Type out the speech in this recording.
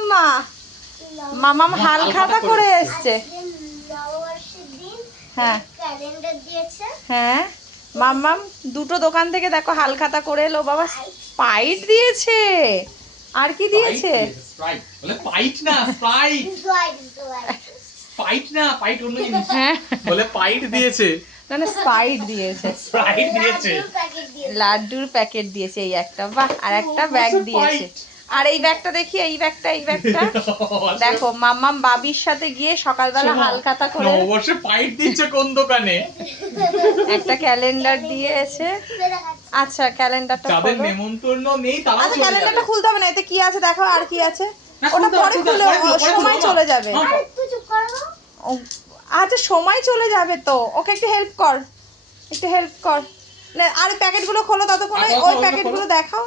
মাম্মা, মামাম হাল খাতা করে এসছে। হ্যাঁ হ্যাঁ, মাম্মাম দুটো দোকান থেকে দেখো হাল খাতা করে এলো। বাবা স্প্রাইট দিয়েছে, আর কি দিয়েছে? পাইট না স্প্রাইট, পাইট না, পাইট অন্য জিনিস। হ্যাঁ বলে পাইট দিয়েছে, না না স্প্রাইট দিয়েছে, স্প্রাইট দিয়েছে, লাড্ডুর প্যাকেট দিয়েছে এই একটা। বাহ, আর একটা ব্যাগ দিয়েছে। আর এই ব্যাগটা দেখি, এই ব্যাগটা, এই ব্যাগটা দেখো মাম্মাম বাবির সাথে গিয়ে সকালবেলা হালখাতা করে অবশ্যই পাইট দিচ্ছে কোন দোকানে। একটা ক্যালেন্ডার দিয়েছে। আচ্ছা ক্যালেন্ডারটা যাদের খোলো। নেমন্তন্ন নেই তারা আচ্ছা ক্যালেন্ডারটা খুলতে হবে না, এতে কি আছে দেখো, আর কি আছে ওটা পরে খুলে, সময় চলে যাবে। আচ্ছা সময় চলে যাবে তো, ওকে একটু হেল্প কর, একটু হেল্প কর। আর প্যাকেটগুলো খোলো ততক্ষণে, ওই প্যাকেটগুলো দেখাও।